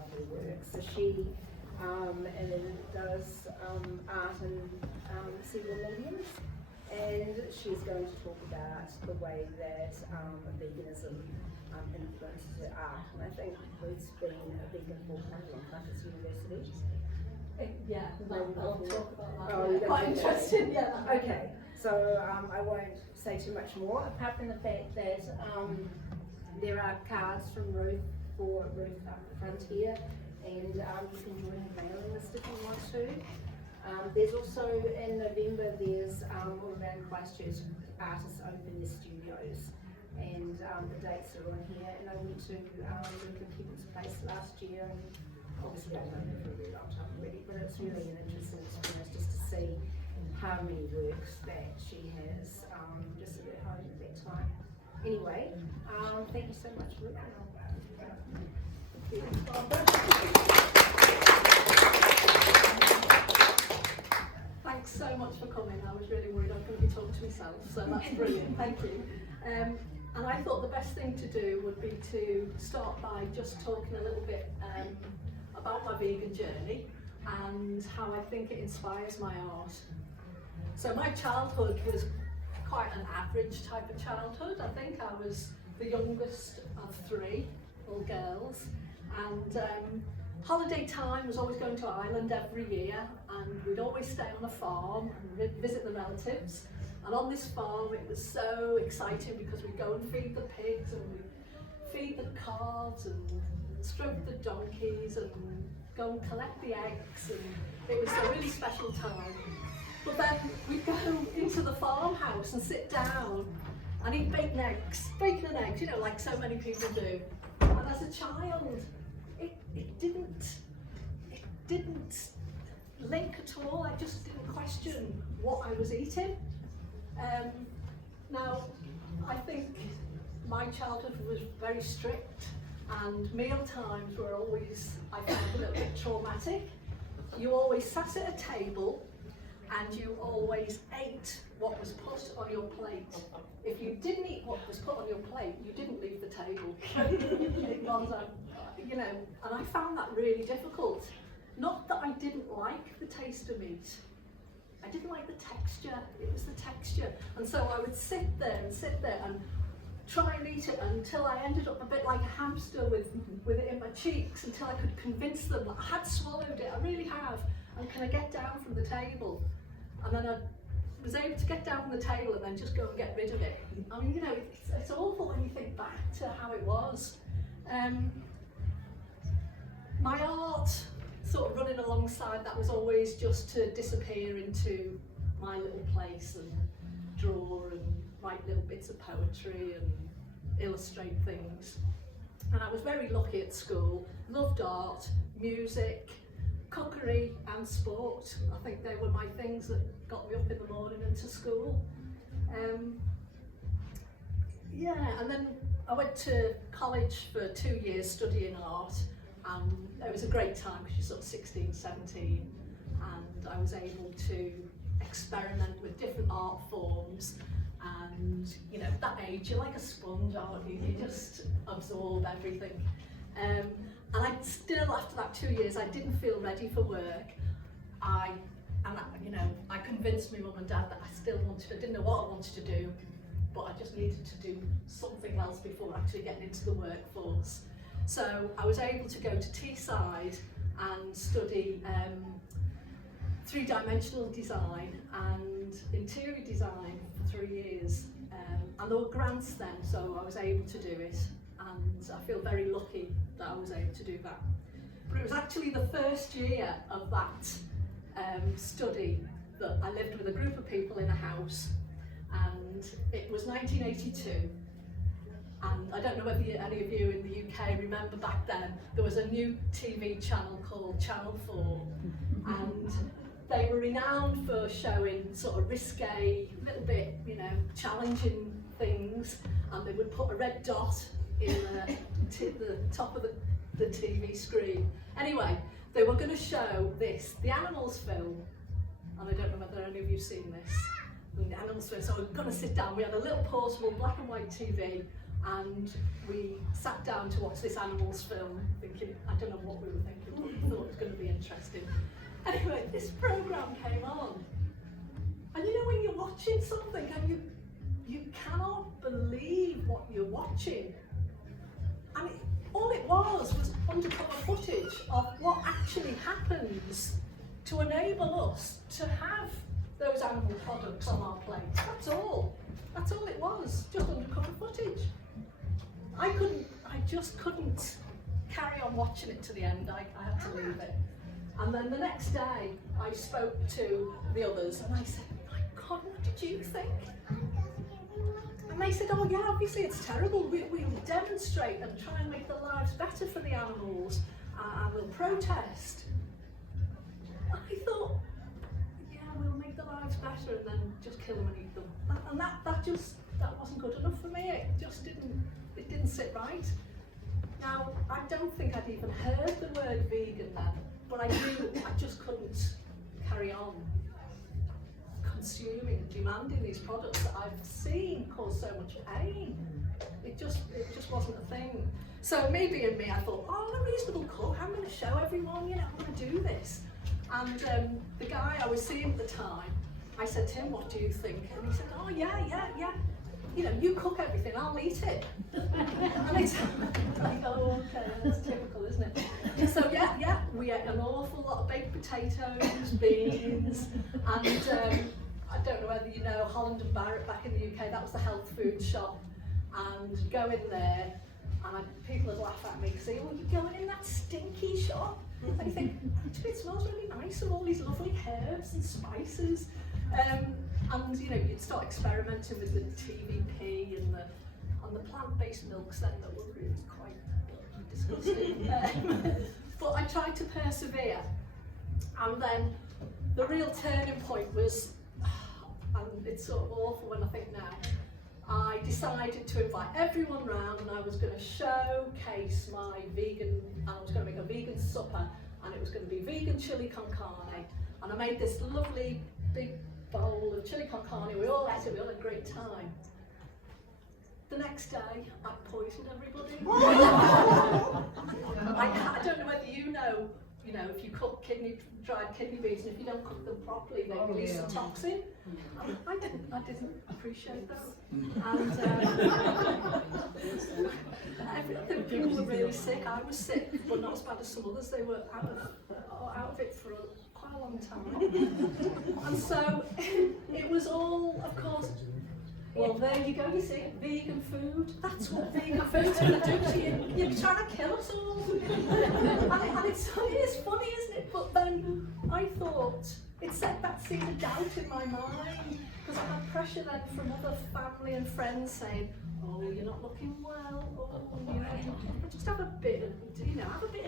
love her work. So she does art in several mediums, and she's going to talk about the way that veganism influences her art. And I think Ruth's been a vegan for quite a long time at university. Yeah, I'll talk about that. Oh, quite interesting, yeah. Okay, so I won't say too much more, apart from the fact that there are cards from Ruth for Ruth up the front here, and you can join her mailing list if you want to. There's also, in November, there's all around Christchurch, artists open their studios, and the dates are on here. And I went to Lincoln People's Place last year, and obviously I've known her for a really long time already, but it's really an interesting experience just to see how many works that she has just at home at that time. Anyway, thank you so much, Ruth. Thanks so much for coming. I was really worried I was going to be talking to myself, so that's brilliant. Thank you. And I thought the best thing to do would be to start by just talking a little bit about my vegan journey and how I think it inspires my art. So my childhood was quite an average type of childhood. I think I was the youngest of 3 little girls, and holiday time was always going to Ireland every year, and we'd always stay on a farm and visit the relatives. And on this farm it was so exciting because we'd go and feed the pigs and we'd feed the calves and stroke the donkeys and go and collect the eggs, and it was a really special time. But then we'd go into the farmhouse and sit down and eat bacon and eggs, you know, like so many people do. And as a child, it didn't link at all. I just didn't question what I was eating. Now, I think my childhood was very strict, and meal times were always, I found, a little bit traumatic. You always sat at a table and you always ate what was put on your plate. If you didn't eat what was put on your plate, you didn't leave the table. It was, you know, and I found that really difficult. Not that I didn't like the taste of meat. I didn't like the texture. It was the texture. And so I would sit there and try and eat it until I ended up a bit like a hamster with it in my cheeks, until I could convince them that I had swallowed it. I really have. And can I get down from the table? And then I was able to get down from the table and then just go and get rid of it. I mean, you know, it's awful when you think back to how it was. My art, sort of running alongside that, was always just to disappear into my little place and draw and write little bits of poetry and illustrate things. And I was very lucky at school, loved art, music, cookery and sport. I think they were my things that got me up in the morning and to school. Yeah, and then I went to college for 2 years studying art, and it was a great time because you're sort of 16, 17, and I was able to experiment with different art forms. And you know, at that age, you're like a sponge, aren't you? You just absorb everything. And I still, after that 2 years, I didn't feel ready for work. I convinced my mum and dad that I still wanted, I didn't know what I wanted to do, but I just needed to do something else before actually getting into the workforce. So I was able to go to Teesside and study 3-dimensional design and interior design for 3 years. And there were grants then, so I was able to do it. And I feel very lucky that I was able to do that. But it was actually the first year of that study that I lived with a group of people in a house, and it was 1982. And I don't know whether any of you in the UK remember back then, there was a new TV channel called Channel 4, and they were renowned for showing sort of risque, little bit, you know, challenging things, and they would put a red dot in the top of the TV screen. Anyway, they were going to show this, the Animals film, and I don't know whether any of you have seen this, the Animals film. So we were going to sit down, we had a little portable black and white TV and we sat down to watch this animals film, thinking, I don't know what we were thinking, but we thought it was going to be interesting. Anyway, this programme came on, and you know when you're watching something and you cannot believe what you're watching. I mean, all it was undercover footage of what actually happens to enable us to have those animal products on our plate. That's all. That's all it was, just undercover footage. I just couldn't carry on watching it to the end. I had to leave it. And then the next day, I spoke to the others and I said, my God, what did you think? And they said, oh yeah, obviously it's terrible. We'll demonstrate and try and make their lives better for the animals, and we'll protest. I thought, yeah, we'll make their lives better and then just kill them and eat them. And that wasn't good enough for me. It just didn't sit right. Now, I don't think I'd even heard the word vegan then, but I knew I just couldn't carry on consuming, demanding these products that I've seen cause so much pain. It just wasn't a thing. So me being me, I thought, oh, I'm a reasonable cook, I'm going to show everyone, you know, I'm going to do this. And the guy I was seeing at the time, I said to him, what do you think? And he said, oh yeah. You know, you cook everything, I'll eat it. And I said, oh, okay, that's typical, isn't it? So yeah, we ate an awful lot of baked potatoes, beans, and I don't know whether you know Holland and Barrett back in the UK, that was the health food shop. And you go in there, and people would laugh at me and say, oh, you're going in that stinky shop? And you think, actually it smells really nice with all these lovely herbs and spices. And you know, you'd start experimenting with the TVP and the plant-based milks then that were really quite disgusting. But I tried to persevere. And then the real turning point was, and it's sort of awful when I think now, I decided to invite everyone round and I was going to showcase my vegan, and I was going to make a vegan supper, and it was going to be vegan chili con carne. And I made this lovely big bowl of chili con carne. We all ate it, we all had a great time. The next day, I poisoned everybody. I don't know whether you know, if you cook dried kidney beans, and if you don't cook them properly, they release a toxin. I didn't appreciate that. And people were really sick. I was sick, but not as bad as some others. They were out of it for quite a long time. And so it was all, of course, well, there you go, you see, vegan food. That's what vegan food's going to do to you. You're trying to kill us all. And it is funny, isn't it? But then I thought, it set that seed of doubt in my mind, because I had pressure then from other family and friends saying, oh, you're not looking well, oh, you know, just have a bit of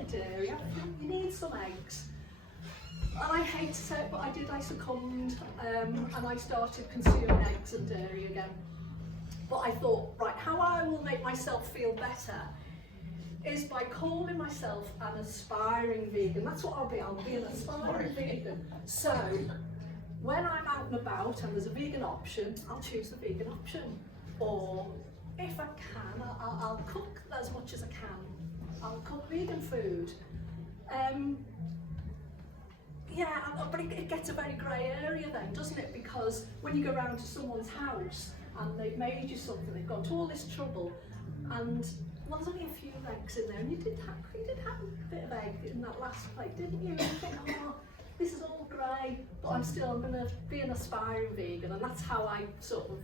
dairy, you need some eggs. And I hate to say it, but I succumbed, and I started consuming eggs and dairy again. But I thought, right, how I will make myself feel better is by calling myself an aspiring vegan. That's what I'll be an aspiring vegan. So, when I'm out and about and there's a vegan option, I'll choose the vegan option. Or, if I can, I'll cook as much as I can. I'll cook vegan food. Yeah, but it gets a very grey area then, doesn't it? Because when you go round to someone's house and they've made you something, they've gone to all this trouble, and well, there's only a few eggs in there, and you did have a bit of egg in that last plate, didn't you? And you think, oh, this is all grey, but I'm going to be an aspiring vegan, and that's how I sort of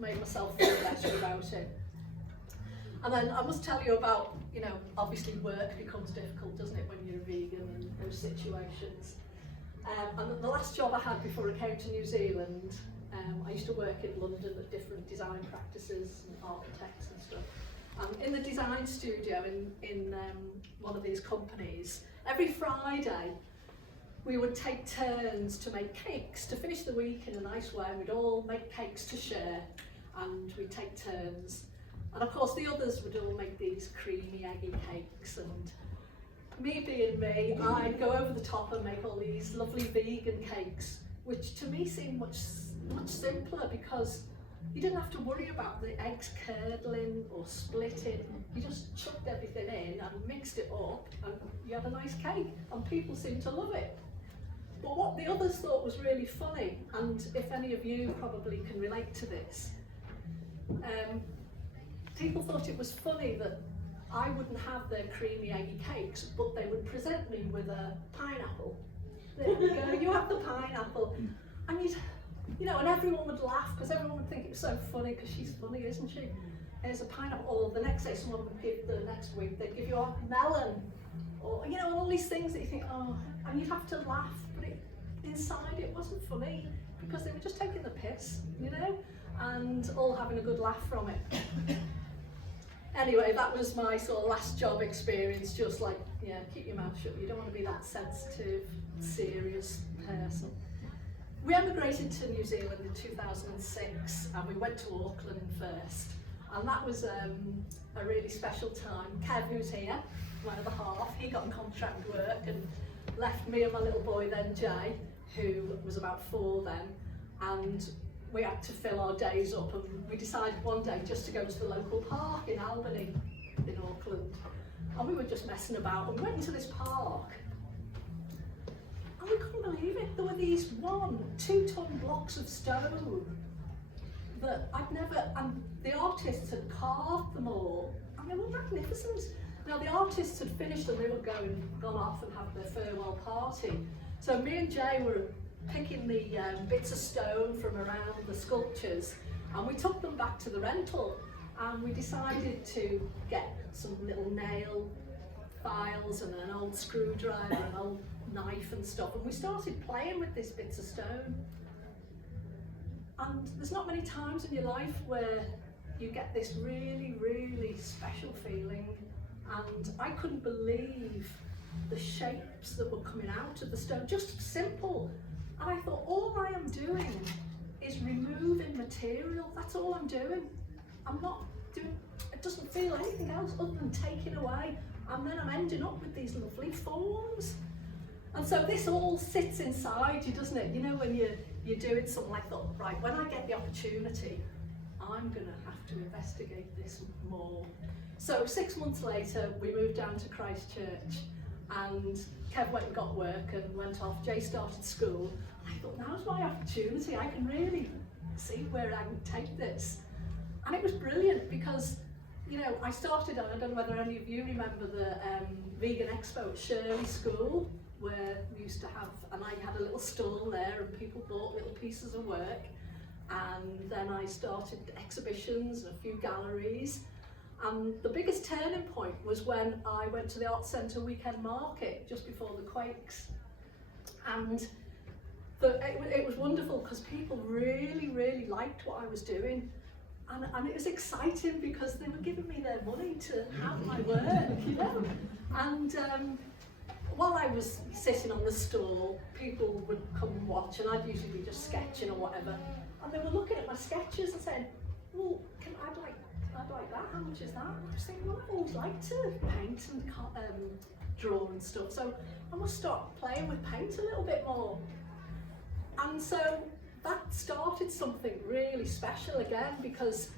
made myself feel better about it. And then I must tell you about, obviously work becomes difficult, doesn't it, when you're a vegan in those situations. And the last job I had before I came to New Zealand, I used to work in London at different design practices and architects and stuff. And in the design studio in one of these companies, every Friday we would take turns to make cakes to finish the week in a nice way. We'd all make cakes to share, and we'd take turns. And of course the others would all make these creamy, eggy cakes, and me being me, I'd go over the top and make all these lovely vegan cakes, which to me seemed much simpler, because you didn't have to worry about the eggs curdling or splitting. You just chucked everything in and mixed it up, and you had a nice cake, and people seemed to love it. But what the others thought was really funny, and if any of you probably can relate to this, people thought it was funny that I wouldn't have their creamy eggy cakes, but they would present me with a pineapple. There you go, you have the pineapple. And and everyone would laugh, because everyone would think it was so funny, because she's funny, isn't she? Here's a pineapple. Or the next day, someone would give, the next week, they'd give you a melon. Or, all these things that you think, oh, and you'd have to laugh, but inside it wasn't funny, because they were just taking the piss, and all having a good laugh from it. Anyway, that was my sort of last job experience, just like, keep your mouth shut. You don't want to be that sensitive, serious person. We emigrated to New Zealand in 2006, and we went to Auckland first. And that was a really special time. Kev, who's here, my other half, he got contract work and left me and my little boy then, Jay, who was about 4 then, and we had to fill our days up, and we decided one day just to go to the local park in Albany, in Auckland. And we were just messing about, and we went into this park, and we couldn't believe it. There were these 1-2 ton blocks of stone that and the artists had carved them all, and they were magnificent. Now the artists had finished and they were gone off and had their farewell party. So me and Jay were picking the bits of stone from around the sculptures, and we took them back to the rental, and we decided to get some little nail files and an old screwdriver and an old knife and stuff, and we started playing with these bits of stone. And there's not many times in your life where you get this really, really special feeling, and I couldn't believe the shapes that were coming out of the stone, just simple. And I thought, all I am doing is removing material. That's all I'm doing. I'm not doing, it doesn't feel anything else other than taking away. And then I'm ending up with these lovely forms. And so this all sits inside you, doesn't it? When you're doing something, I thought, right, when I get the opportunity, I'm gonna have to investigate this more. So 6 months later, we moved down to Christchurch, and Kev went and got work and went off. Jay started school. I thought, now's my opportunity. I can really see where I can take this. And it was brilliant because, I started, I don't know whether any of you remember the Vegan Expo at Shirley School, where we used to have, and I had a little stall there and people bought little pieces of work. And then I started exhibitions and a few galleries. And the biggest turning point was when I went to the Arts Centre weekend market just before the quakes. And it was wonderful because people really, really liked what I was doing. And it was exciting because they were giving me their money to have my work, And while I was sitting on the stall, people would come and watch, and I'd usually be just sketching or whatever. And they were looking at my sketches and saying, well, I'd like that, how much is that? And I was thinking, well, I've always liked to paint and draw and stuff, so I must start playing with paint a little bit more. And so that started something really special again, because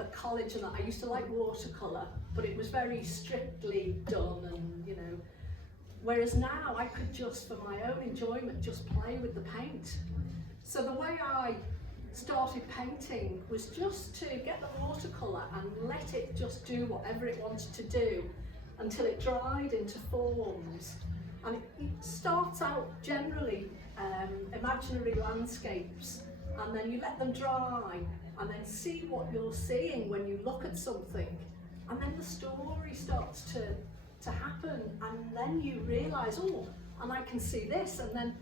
at college and I used to like watercolour, but it was very strictly done, and whereas now I could just, for my own enjoyment, just play with the paint. So the way I started painting was just to get the watercolour and let it just do whatever it wanted to do until it dried into forms. And it starts out generally imaginary landscapes, and then you let them dry and then see what you're seeing when you look at something, and then the story starts to happen, and then you realise, oh, and I can see this, and then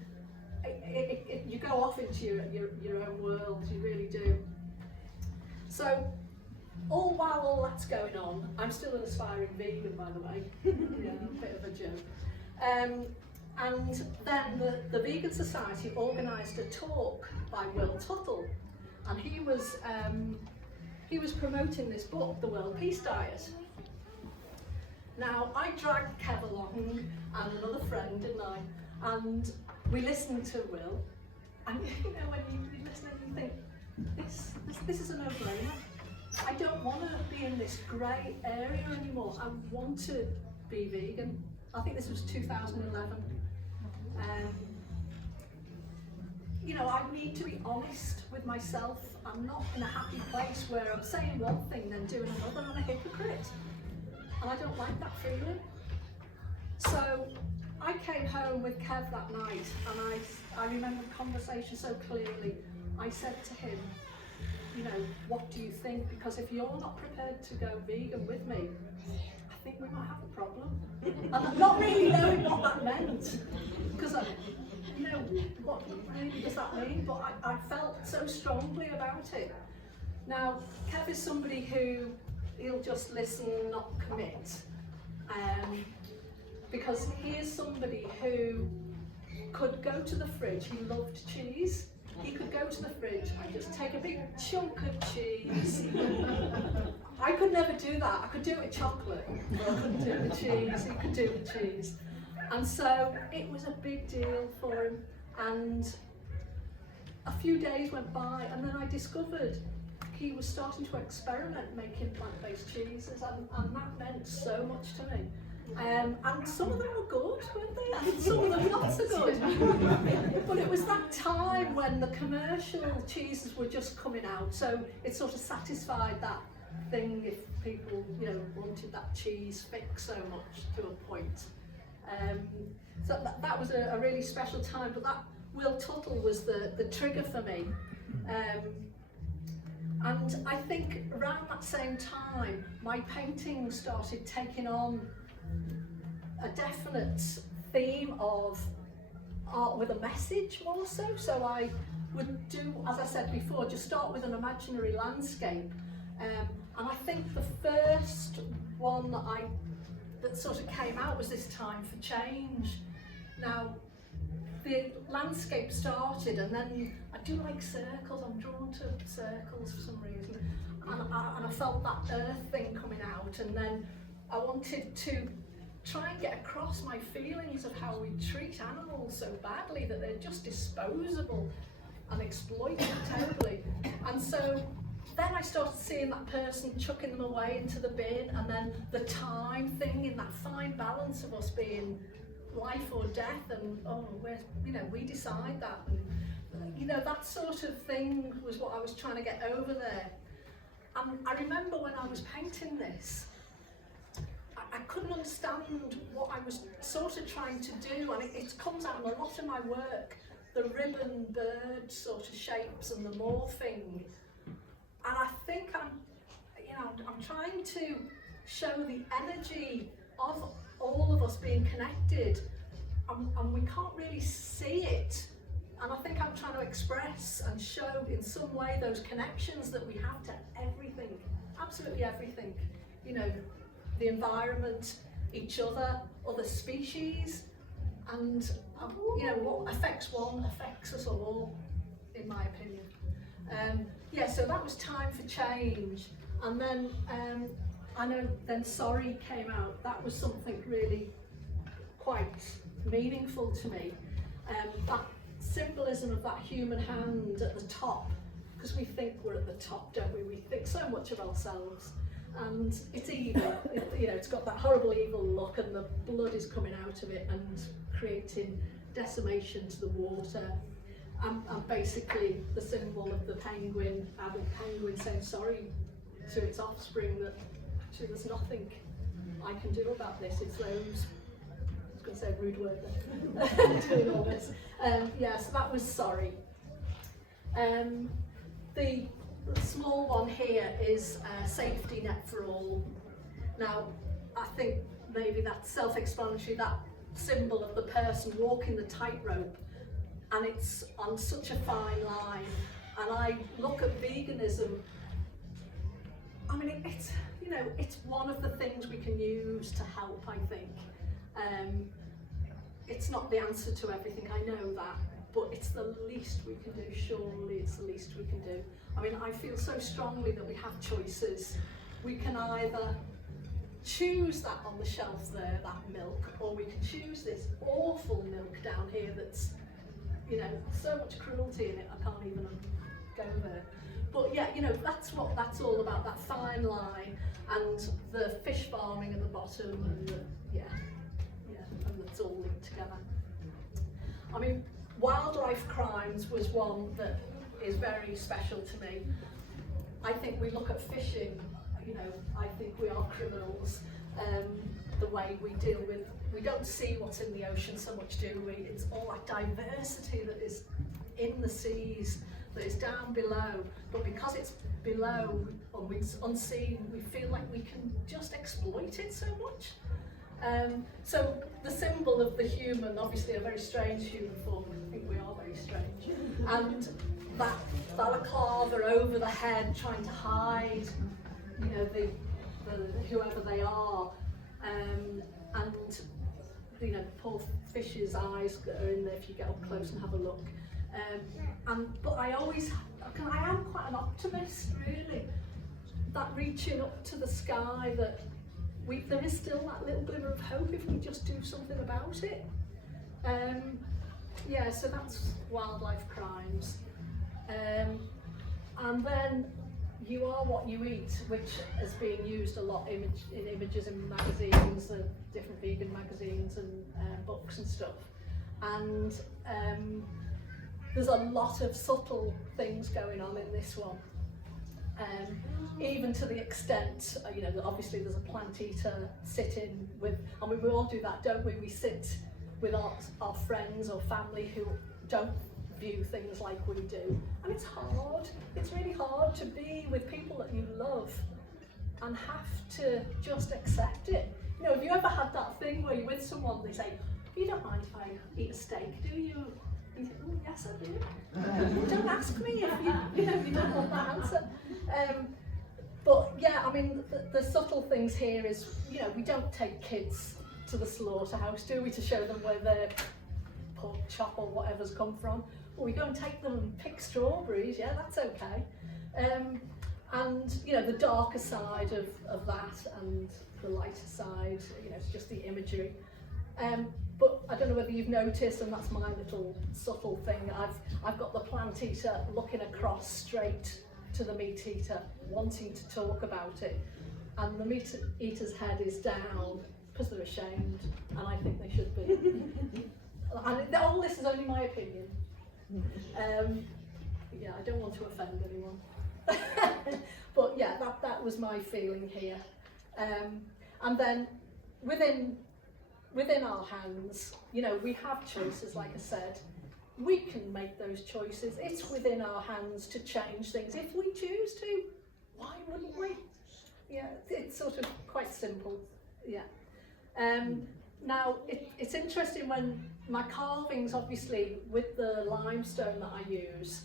you go off into your own world, you really do. So while all that's going on, I'm still an aspiring vegan, by the way. Yeah, a bit of a joke. And then the Vegan Society organised a talk by Will Tuttle, and he was promoting this book, The World Peace Diet. Now, I dragged Kev along and another friend, didn't I? And we listened to Will, And you know, when you listen and you think, this is a no-brainer. I don't want to be in this grey area anymore. I want to be vegan. I think this was 2011. You know, I need to be honest with myself. I'm not in a happy place where I'm saying one thing then doing another. I'm a hypocrite. And I don't like that feeling. So I came home with Kev that night, and I remember the conversation so clearly. I said to him, you know, what do you think? Because if you're not prepared to go vegan with me, I think we might have a problem. And not really knowing what that meant, because you know, what really does that mean? But I felt so strongly about it. Now, Kev is somebody who he'll just listen, not commit. Because he is somebody who could go to the fridge. He loved cheese. He could go to the fridge and just take a big chunk of cheese. I could never do that. I could do it with chocolate, but I couldn't do it with cheese. He could do it with cheese. And so it was a big deal for him. And a few days went by, and then I discovered he was starting to experiment making plant-based cheeses, and that meant so much to me. And some of them were good, weren't they? And some of them not so good. But it was that time when the commercial cheeses were just coming out, so it sort of satisfied that thing if people, you know, wanted that cheese fix so much to a point. So that was a really special time, but that Will Tuttle was the trigger for me. And I think around that same time, my painting started taking on a definite theme of art with a message more so. So I would do, as I said before, just start with an imaginary landscape. And I think the first one that sort of came out was this time for change. Now, the landscape started, and then I do like circles. I'm drawn to circles for some reason, and I felt that earth thing coming out, and then I wanted to try and get across my feelings of how we treat animals so badly, that they're just disposable and exploited terribly. And so then I started seeing that person chucking them away into the bin, and then the time thing in that fine balance of us being life or death, and we decide that, and that sort of thing was what I was trying to get over there. And I remember when I was painting this, I couldn't understand what I was sort of trying to do, and it comes out in a lot of my work, the ribbon bird sort of shapes and the morphing. And I think I'm trying to show the energy of all of us being connected, and we can't really see it. And I think I'm trying to express and show in some way those connections that we have to everything, absolutely everything. The environment, each other, other species, and what affects one affects us all, in my opinion. So that was time for change. And then I know then Sorry came out. That was something really quite meaningful to me. That symbolism of that human hand at the top, because we think we're at the top, don't we? We think so much of ourselves, and it's evil. It's got that horrible evil look, and the blood is coming out of it and creating decimation to the water. And basically the symbol of the penguin, adult penguin, saying sorry to its offspring that actually there's nothing I can do about this. It's those, I was going to say a rude word there, doing all this. So that was Sorry. The small one here is Safety Net for All. Now, I think maybe that's self-explanatory, that symbol of the person walking the tightrope, and it's on such a fine line. And I look at veganism, I mean, it's one of the things we can use to help, I think. It's not the answer to everything, I know that, but it's the least we can do, surely it's the least we can do. I mean, I feel so strongly that we have choices. We can either choose that on the shelf there, that milk, or we can choose this awful milk down here that's you know, so much cruelty in it, I can't even go there. But yeah, you know, that's what that's all about, that fine line, and the fish farming at the bottom, and and it's all linked together. I mean, wildlife crimes was one that is very special to me. I think we look at fishing, you know, I think we are criminals. The way we deal with, we don't see what's in the ocean so much, do we? It's all that diversity that is in the seas, that is down below, but because it's below and it's unseen, we feel like we can just exploit it so much. So the symbol of the human, obviously a very strange human form, I think we are very strange, and that balaclava over the head trying to hide, you know, the whoever they are, and you know, poor fish's eyes are in there if you get up close and have a look. But I am quite an optimist, really. That reaching up to the sky, that there is still that little glimmer of hope if we just do something about it. Yeah, so that's wildlife crimes. And then you are what you eat, which is being used a lot in images in magazines, different vegan magazines and books and stuff. And there's a lot of subtle things going on in this one. Even to the extent, you know, that obviously there's a plant eater sitting with, and we all do that, don't we? We sit with our friends or family who don't view things like we do. And it's hard, it's really hard to be with people that you love and have to just accept it. You know, have you ever had that thing where you're with someone, they say, you don't mind if I eat a steak, do you? And you think, oh yes I do. Don't ask me if you don't want that answer. But yeah, I mean, the subtle things here is, you know, we don't take kids to the slaughterhouse, do we, to show them where their pork chop or whatever's come from. Well, we go and take them and pick strawberries, yeah, that's okay. And, you know, the darker side of that and the lighter side, you know, it's just the imagery. But I don't know whether you've noticed, and that's my little subtle thing, I've got the plant eater looking across straight to the meat eater, wanting to talk about it. And the meat eater's head is down because they're ashamed, and I think they should be. And all this is only my opinion. Yeah, I don't want to offend anyone. But yeah, that was my feeling here. And then within our hands, you know, we have choices, like I said. We can make those choices. It's within our hands to change things if we choose to. Why wouldn't we? Yeah, it's sort of quite simple. Yeah. Now, it's interesting when my carvings, obviously, with the limestone that I use,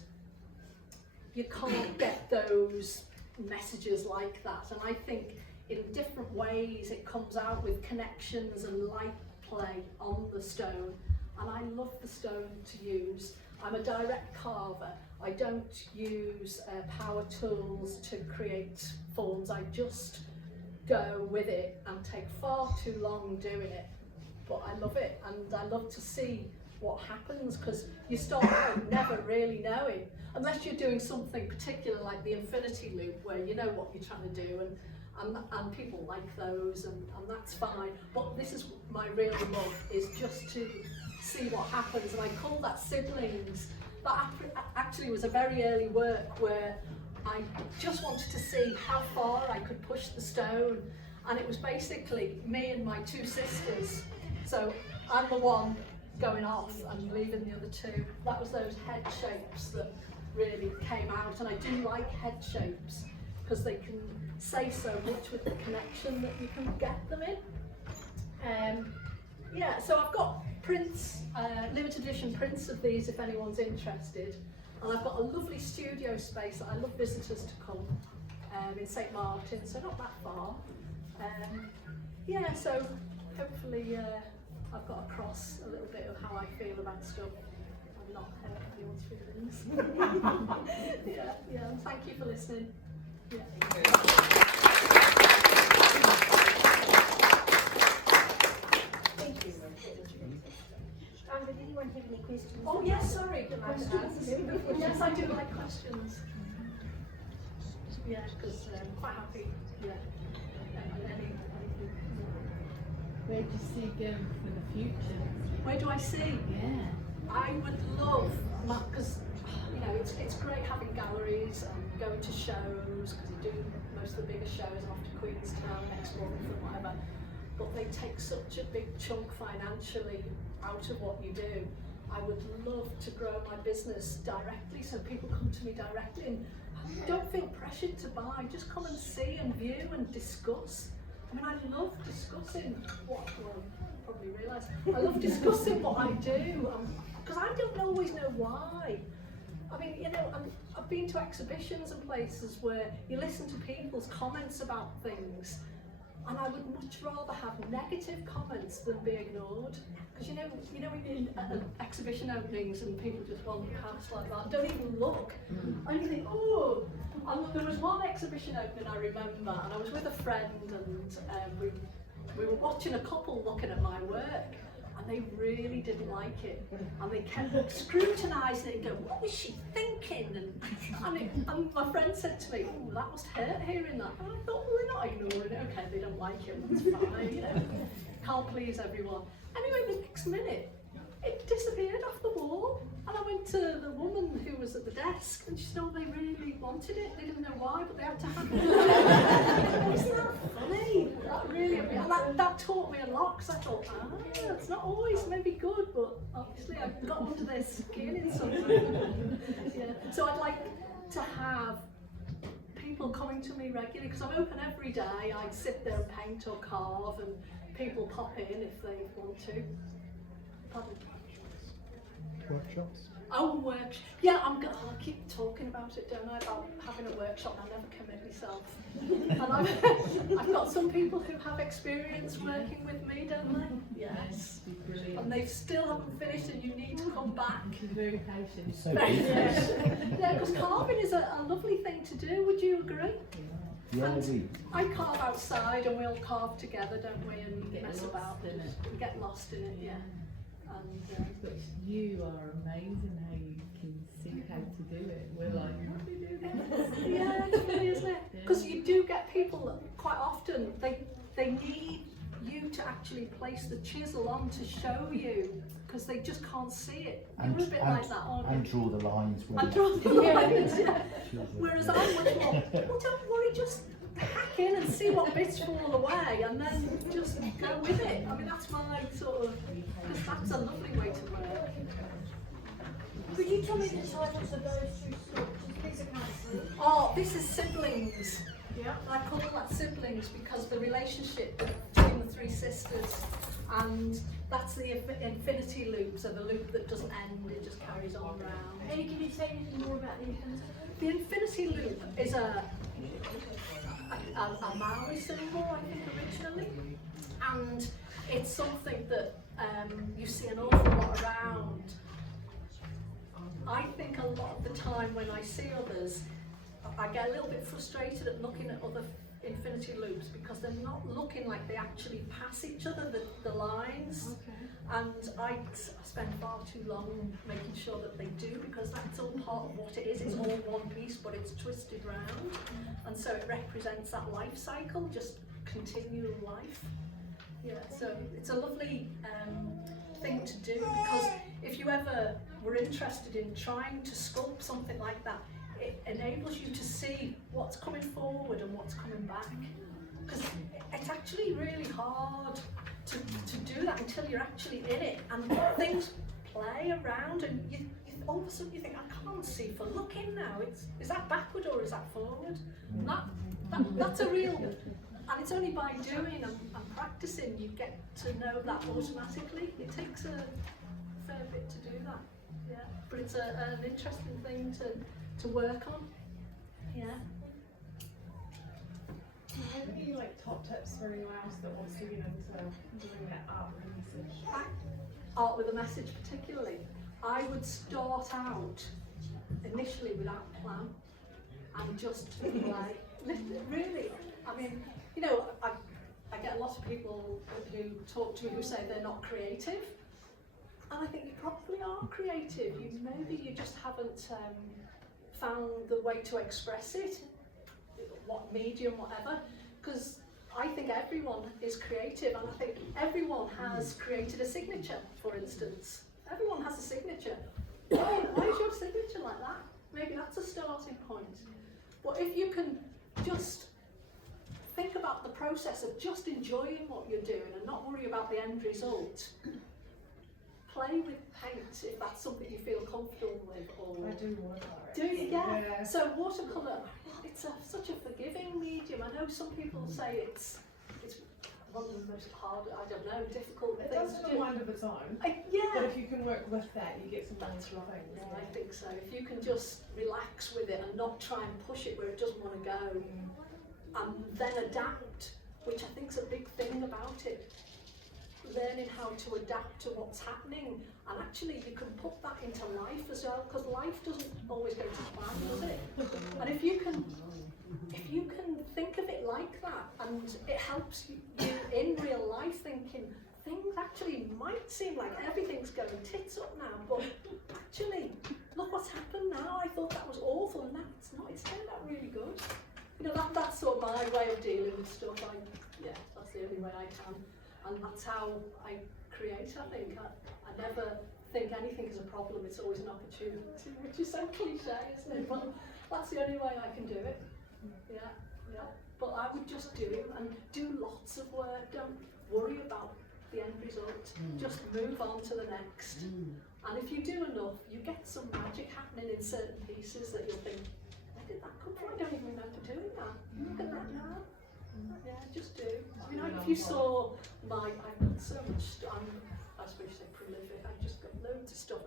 you can't get those messages like that. And I think in different ways it comes out with connections and light play on the stone. And I love the stone to use. I'm a direct carver. I don't use power tools to create forms. I just go with it and take far too long doing it. But I love it, and I love to see what happens, because you start out never really knowing, unless you're doing something particular like the infinity loop, where you know what you're trying to do, and people like those, and that's fine. But this is my real love, is just to see what happens, and I call that siblings. That actually was a very early work where I just wanted to see how far I could push the stone, and it was basically me and my two sisters. So I'm the one going off and leaving the other two. That was those head shapes that really came out, and I do like head shapes because they can say so much with the connection that you can get them in. Yeah, so I've got prints, limited edition prints of these if anyone's interested, and I've got a lovely studio space that I love visitors to come in St Martin, so not that far. Yeah, so hopefully I've got across a little bit of how I feel about stuff. I'm not hurt anyone's feelings. Yeah, and thank you for listening. Yeah. Thank you. Did anyone have any questions? Oh yes, sorry. I do like questions. Yeah, because I'm quite happy. Yeah. Anything. Where do you see going for the future? Where do I see? Yeah. I would love, because you know, it's great having galleries and going to shows, because you do most of the bigger shows off to Queenstown next month and whatever, but they take such a big chunk financially out of what you do. I would love to grow my business directly, so people come to me directly and don't feel pressured to buy, just come and see and view and discuss. I mean, I love discussing what, well, you probably realise, I love discussing what I do, because I don't always know why. I mean, you know, I've been to exhibitions and places where you listen to people's comments about things, and I would much rather have negative comments than be ignored. Because you know, in exhibition openings and people just wander past like that, don't even look. And you think, oh. And there was one exhibition opening I remember, and I was with a friend, and we were watching a couple looking at my work, and they really didn't like it, and they kept scrutinising it and going, what was she thinking? And my friend said to me, oh, that must hurt hearing that. And I thought, well, we're not ignoring it. Okay, they don't like it, that's fine, you know. Can't please everyone. Anyway, the next minute, it disappeared off the wall, and I went to the woman who was at the desk, and she said, oh, they really wanted it. They didn't know why, but they had to have it. Isn't that funny? That really, and that taught me a lot, because I thought, it's not always maybe good, but obviously I got under their skin in some way. Yeah. So I'd like to have people coming to me regularly, because I'm open every day. I sit there and paint or carve, and people pop in if they want to. Pardon? Workshops? Oh, workshop. Yeah, I keep talking about it, don't I? About having a workshop. I never commit myself. And I've got some people who have experience working with me, don't they? Yes. And they still haven't finished, and you need to come back. Very patient. So beautiful. Yeah, because carving is a lovely thing to do. Would you agree? Yeah, And I carve outside, and we all carve together, don't we? And Get mess lost about. in it. We get lost in it, yeah. And But you are amazing how you can see how to do it. We're like, how do we do this? yeah, it's funny, isn't it? Because you do get people that quite often, they need you to actually place the chisel on to show you, because they just can't see it. You're a bit like that, aren't you? And draw the lines. And draw the lines, yeah. Whereas I'm much more, well, don't worry, just hack in and see what bits fall away, and then just go with it. I mean, that's my sort of, because that's a lovely way to work. Could you tell me the titles of those two sculptures? These are kind of cool. Oh, this is siblings. Yeah, I call that siblings because the relationship between the three sisters, and that's the infinity loop, so the loop that doesn't end, it just carries on round. Hey, can you say anything more about the infinity loop? The infinity loop is a Maori symbol, I think, originally, and it's something that you see an awful lot around. I think a lot of the time when I see others, I get a little bit frustrated at looking at other infinity loops because they're not looking like they actually pass each other, the lines. Okay. And I spend far too long making sure that they do, because that's all part of what it is. It's all one piece, but it's twisted round. And so it represents that life cycle, just continual life. Yeah, so it's a lovely thing to do, because if you ever were interested in trying to sculpt something like that, it enables you to see what's coming forward and what's coming back. Because it's actually really hard to do that until you're actually in it, and things play around, and you all of a sudden you think, I can't see for looking now. Is that backward or is that forward? And that's a real, and it's only by doing and practicing you get to know that automatically. It takes a fair bit to do that. Yeah, but it's an interesting thing to work on. Yeah. Do you have any top tips for anyone else that wants to get into doing that art with a message? Art with a message particularly, I would start out initially without a plan and just play. Really, I mean, you know, I get a lot of people who talk to me who say they're not creative, and I think you probably are creative. Maybe you just haven't found the way to express it, what medium, whatever, because I think everyone is creative, and I think everyone has created a signature, for instance. Everyone has a signature. Why is your signature like that? Maybe that's a starting point. But if you can just think about the process of just enjoying what you're doing and not worry about the end result, play with paint if that's something you feel comfortable with. Or I do watercolour. do you? Yeah. Yeah. So watercolour, it's such a forgiving medium. I know some people say it's one of the most hard, I don't know, difficult It things does to have a do. mind of its own. Yeah. But if you can work with that, you get some That's wonderful right. things. Yeah, I think so. If you can just relax with it and not try and push it where it doesn't want to go, and then adapt, which I think is a big thing about it. Learning how to adapt to what's happening, and actually you can put that into life as well, because life doesn't always go to plan, does it? And if you can think of it like that, and it helps you in real life thinking things actually might seem like everything's going tits up now, but actually look what's happened now. I thought that was awful, and now it's not. It's turned out really good. You know, that's sort of my way of dealing with stuff. That's the only way I can. And that's how I create, I think. I never think anything is a problem, it's always an opportunity, which is so cliche, isn't it? But that's the only way I can do it. Yeah. But I would just do it and do lots of work. Don't worry about the end result. Just move on to the next. And if you do enough, you get some magic happening in certain pieces that you'll think, where did that come from? I don't even remember doing that. Look at that now. Yeah, just do. I mean, if you saw I've got so much, I suppose you say prolific, I've just got loads of stuff,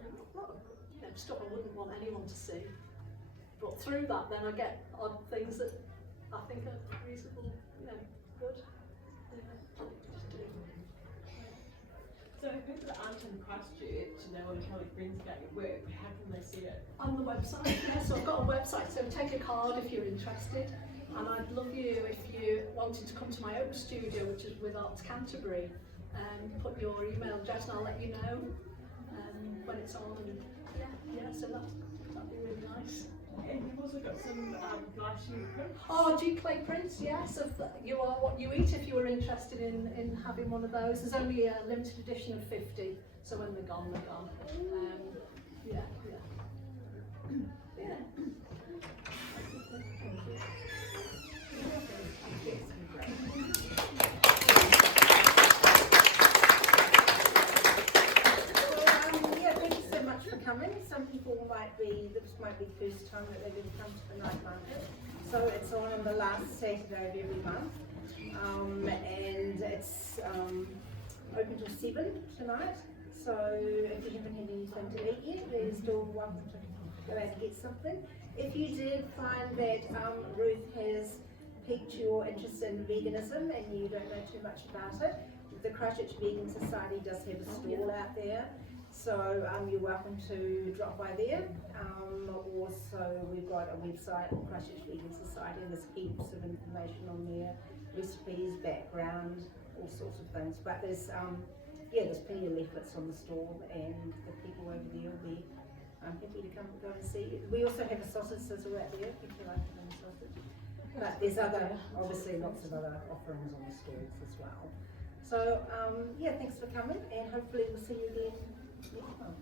stuff I wouldn't want anyone to see. But through that, then I get odd things that I think are reasonable, good. Yeah, just do. So if people that aren't in Christchurch and they want to tell their friends about your work, how can they see it? On the website, yeah, so I've got a website, so take a card if you're interested. And I'd love you if you wanted to come to my oak studio, which is with Arts Canterbury, put your email address and I'll let you know when it's on. And so that'd be really nice. And you've also got some glass sheet prints. Oh, G-clay prints, yes, of You Are What You Eat, if you were interested in having one of those. There's only a limited edition of 50, so when they're gone, they're gone. Yeah. Thank you so much for coming. Some people this might be the first time that they've ever come to the night market. So it's on the last Saturday of every month. And it's open till 7 tonight. So if you haven't had anything to eat yet, you're still welcome to go out and get something. If you did find that Ruth has piqued your interest in veganism and you don't know too much about it, the Christchurch Vegan Society does have a stall out there. So you're welcome to drop by there. Also, we've got a website, Christchurch Vegan Society, and there's heaps of information on there, recipes, background, all sorts of things. But there's plenty of leaflets on the stall, and the people over there will be happy to come and go and see you. We also have a sausage sizzle out there, if you like a sausage. But there's obviously lots of other offerings on the stalls as well. So thanks for coming, and hopefully we'll see you again next time.